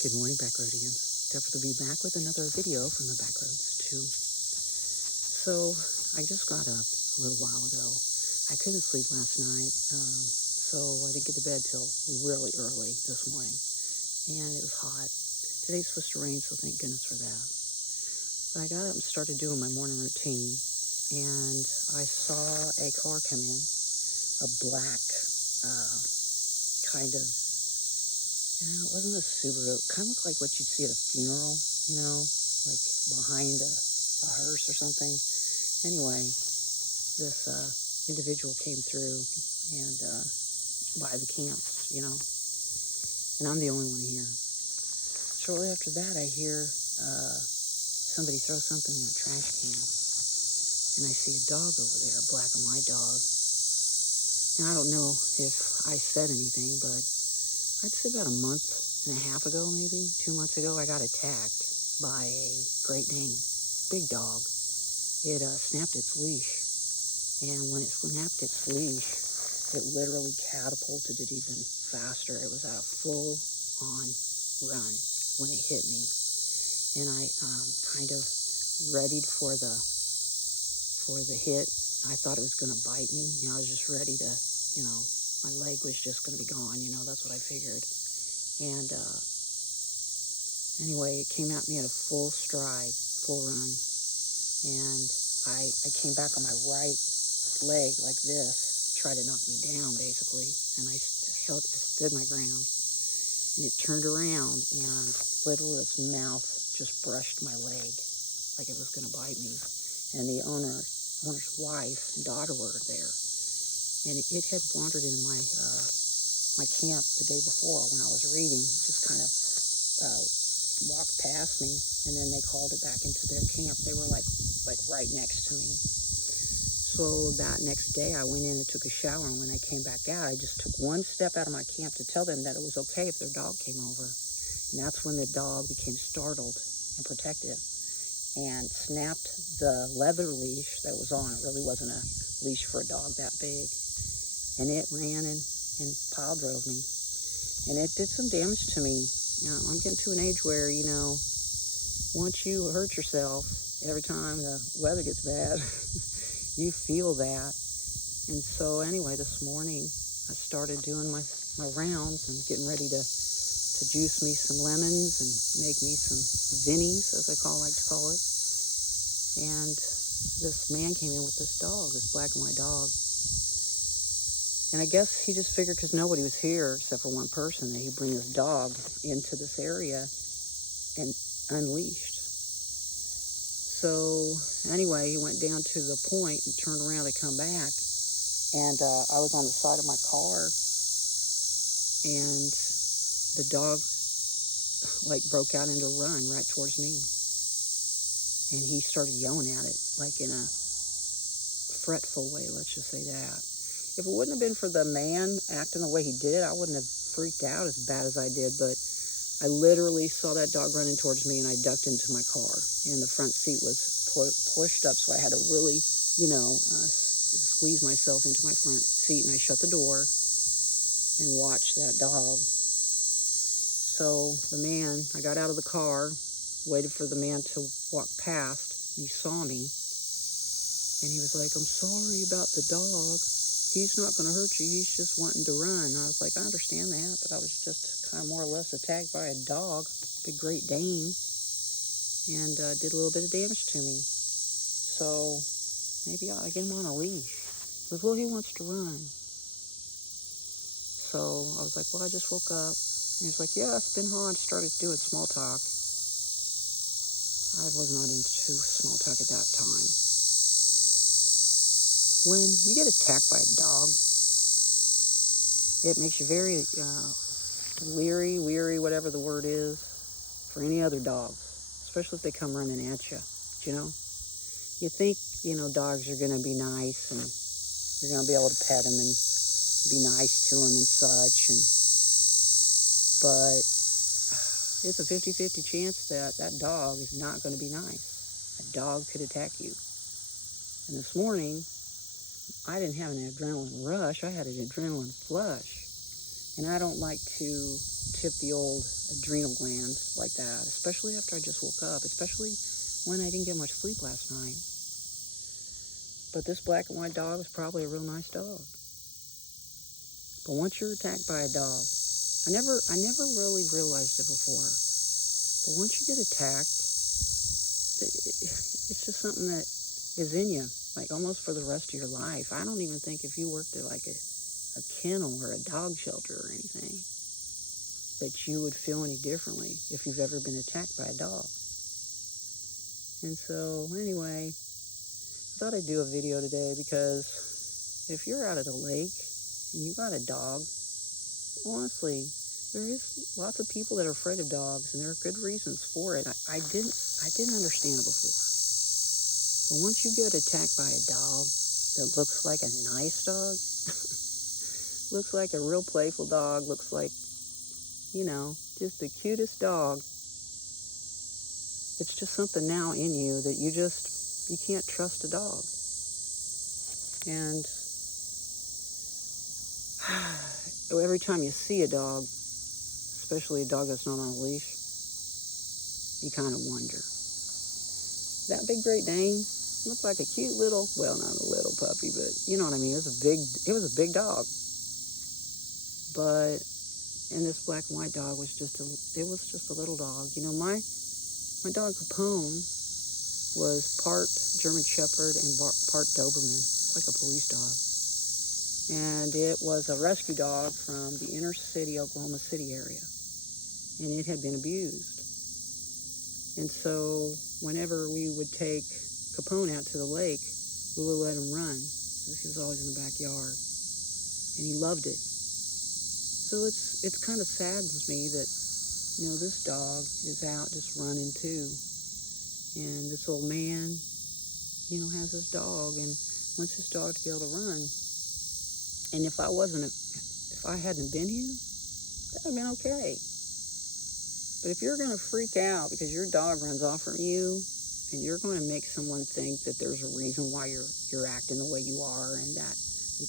Good morning, Backroadians. Definitely be back with another video from the Backroads too. So I just got up a little while ago. I couldn't sleep last night, so I didn't get to bed till really early this morning, and it was hot. Today's supposed to rain, so thank goodness for that. But I got up and started doing my morning routine, and I saw a car come in, a black kind of. It wasn't a Subaru. It kind of looked like what you'd see at a funeral, like behind a hearse or something. Anyway, this individual came through and by the camps, and I'm the only one here. Shortly after that, I hear somebody throw something in a trash can, and I see a dog over there, a black and white dog. And I don't know if I said anything, but I'd say about a month and a half ago, maybe 2 months ago, I got attacked by a Great Dane, big dog. It snapped its leash, and when it snapped its leash, it literally catapulted it even faster. It was at a full-on run when it hit me, and I kind of readied for the hit. I thought it was going to bite me. I was just ready to, my leg was just going to be gone, that's what I figured. And anyway, it came at me at a full stride, full run. And I came back on my right leg like this, tried to knock me down basically. And I stood my ground. And it turned around and literally its mouth just brushed my leg like it was going to bite me. And the owner's wife and daughter were there. And it had wandered into my camp the day before when I was reading. Just kind of walked past me, and then they called it back into their camp. They were like right next to me. So that next day, I went in and took a shower, and when I came back out, I just took one step out of my camp to tell them that it was okay if their dog came over. And that's when the dog became startled and protective and snapped the leather leash that was on. It really wasn't a leash for a dog that big. And it ran and pile drove me. And it did some damage to me. I'm getting to an age where, once you hurt yourself, every time the weather gets bad, you feel that. And so anyway, this morning, I started doing my rounds and getting ready to juice me some lemons and make me some vinnies, as I like to call it. And this man came in with this dog, this black and white dog. And I guess he just figured, because nobody was here except for one person, that he'd bring his dog into this area and unleashed. So anyway, he went down to the point and turned around to come back. And I was on the side of my car, and the dog broke out into a run right towards me. And he started yelling at it, in a fretful way, let's just say that. If it wouldn't have been for the man acting the way he did, I wouldn't have freaked out as bad as I did. But I literally saw that dog running towards me, and I ducked into my car. And the front seat was pushed up, so I had to really, squeeze myself into my front seat. And I shut the door and watched that dog. So the man, I got out of the car, waited for the man to walk past. He saw me, and he was like, "I'm sorry about the dog. He's not going to hurt you. He's just wanting to run." And I was like, I understand that, but I was just kind of more or less attacked by a dog, the Great Dane, and did a little bit of damage to me. So maybe I ought to get him on a leash. He goes, "Well, he wants to run." So I was like, "Well, I just woke up." And he was like, "Yeah, it's been hard." Started doing small talk. I was not into small talk at that time. When you get attacked by a dog, it makes you very leery, weary, whatever the word is, for any other dogs, especially if they come running at you, You think, dogs are going to be nice, and you're going to be able to pet them and be nice to them and such, but it's a 50-50 chance that dog is not going to be nice. A dog could attack you. And this morning, I didn't have an adrenaline rush. I had an adrenaline flush. And I don't like to tip the old adrenal glands like that, especially after I just woke up, especially when I didn't get much sleep last night. But this black and white dog is probably a real nice dog. But once you're attacked by a dog, I never really realized it before. But once you get attacked, it's just something that is in you, like almost for the rest of your life. I don't even think if you worked at like a kennel or a dog shelter or anything, that you would feel any differently if you've ever been attacked by a dog. And so anyway, I thought I'd do a video today because if you're out at a lake and you got a dog, honestly, there is lots of people that are afraid of dogs, and there are good reasons for it. I didn't understand it before. But once you get attacked by a dog that looks like a nice dog, looks like a real playful dog, looks like, just the cutest dog, it's just something now in you that you can't trust a dog. And every time you see a dog, especially a dog that's not on a leash, you kind of wonder. That big Great Dane looked like a cute little, well, not a little puppy, but you know what I mean. It was a big dog. And this black and white dog was just a little dog. My dog Capone was part German Shepherd and part Doberman, like a police dog. And it was a rescue dog from the inner city, Oklahoma City area. And it had been abused. And so whenever we would take Capone out to the lake, we would let him run, because he was always in the backyard. And he loved it. So it's kind of saddens me that, this dog is out just running too. And this old man, has his dog and wants his dog to be able to run. And if I hadn't been here, that would have been okay. But if you're going to freak out because your dog runs off from you, and you're going to make someone think that there's a reason why you're acting the way you are, and that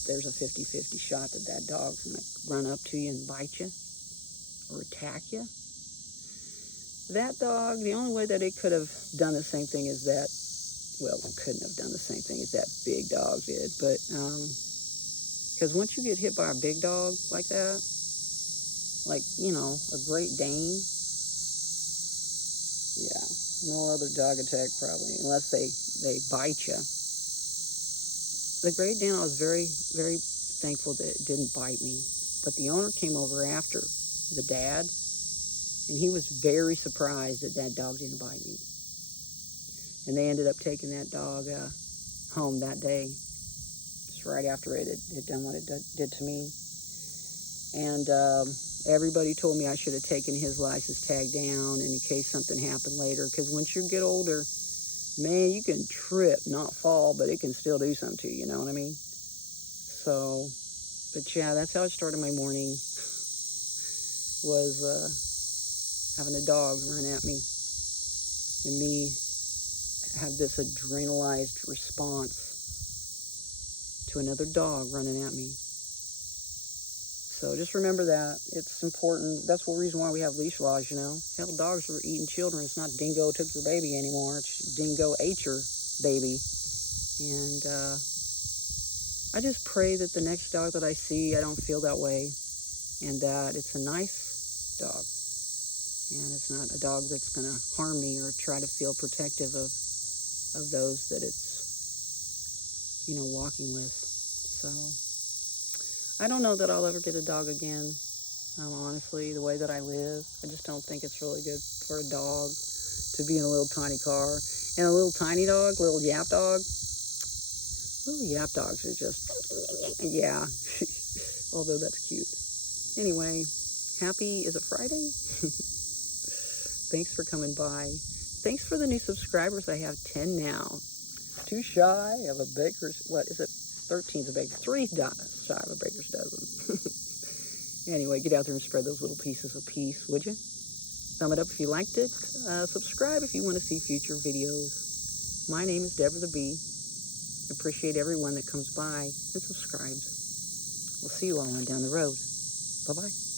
there's a 50-50 shot that dog's going to run up to you and bite you or attack you, that dog, the only way that it could have done the same thing as that, well, it couldn't have done the same thing as that big dog did, but because once you get hit by a big dog like that, like, a Great Dane, yeah, no other dog attack probably, unless they bite you. The Great Dane, I was very, very thankful that it didn't bite me. But the owner came over after, the dad, and he was very surprised that dog didn't bite me. And they ended up taking that dog home that day, just right after it had done what it did to me. And everybody told me I should have taken his license tag down in case something happened later, because once you get older, man, you can trip, not fall, but it can still do something to you, you know what I mean? So, but yeah, that's how I started my morning, was having a dog run at me, and me have this adrenalized response to another dog running at me. So just remember that. It's important. That's the reason why we have leash laws, Hell, dogs are eating children. It's not dingo took your baby anymore. It's dingo ate your baby. And I just pray that the next dog that I see, I don't feel that way. And that it's a nice dog. And it's not a dog that's going to harm me or try to feel protective of those that it's, walking with. So I don't know that I'll ever get a dog again. Honestly, the way that I live, I just don't think it's really good for a dog to be in a little tiny car. And a little tiny dog, little yap dog, little yap dogs are just, yeah, although that's cute. Anyway, is it Friday? Thanks for coming by. Thanks for the new subscribers. I have 10 now. Too shy of a baker's, 13's a baker, 3 shy of a baker's dozen. Anyway, get out there and spread those little pieces of peace, would you? Thumb it up if you liked it. Subscribe if you want to see future videos. My name is Deborah the Bee. Appreciate everyone that comes by and subscribes. We'll see you all on down the road. Bye-bye.